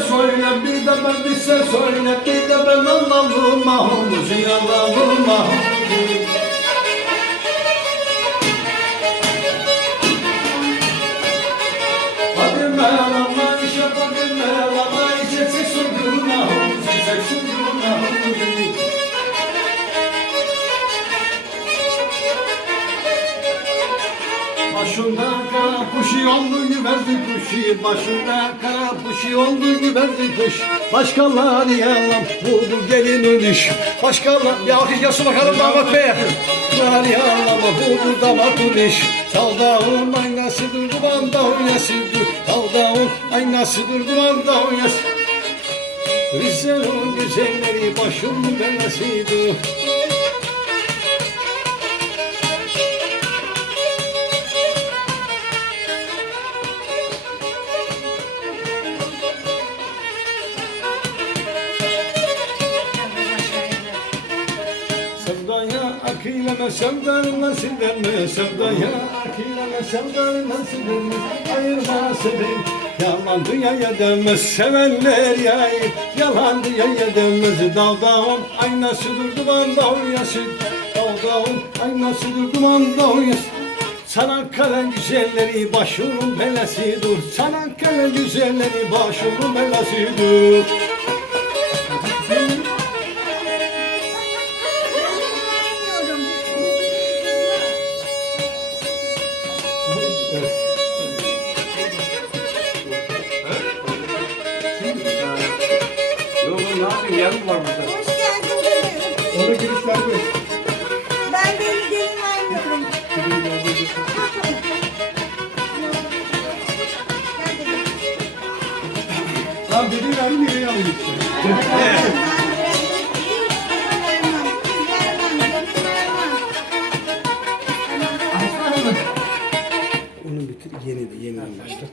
söyle bir de ben bir şey söyle bir de ben Allah'ım ahım yalanım ahım Başında kara kuşu oldu güverdi kuşu Başında kara kuşu oldu güverdi kuş. Başkaları yalan vurdu gelin iş. Başkalar bir alkış gelsin bakalım damat bey. Başkalar yalan vurdu damat iş. Dağdağın aynasıdır duman da oynasıdır Dağdağın aynasıdır duman da oynasıdır Rize'nin güzelleri başım belasıydı Sevdaya akıyleme sevdanla sildirme Sevdaya akıyleme sevdanla sildirme Ayırma sevin Yalan dünyaya denmez Sevenler yayıp Yalan dünyaya denmez Dağdağın aynasıdır dumanda oynasın Dağdağın aynasıdır dumanda oynasın Çanakkale güzelleri başımın belasıdır Çanakkale güzelleri başımın belasıdır Yok ne yapayım yarın var burada. Hoş geldin benim. Orada gülüşler böyle. Ben beni gelin vermiyorum. Lan beni verin nereye alayım işte. Onun bütün yeni de yeni anlaştık.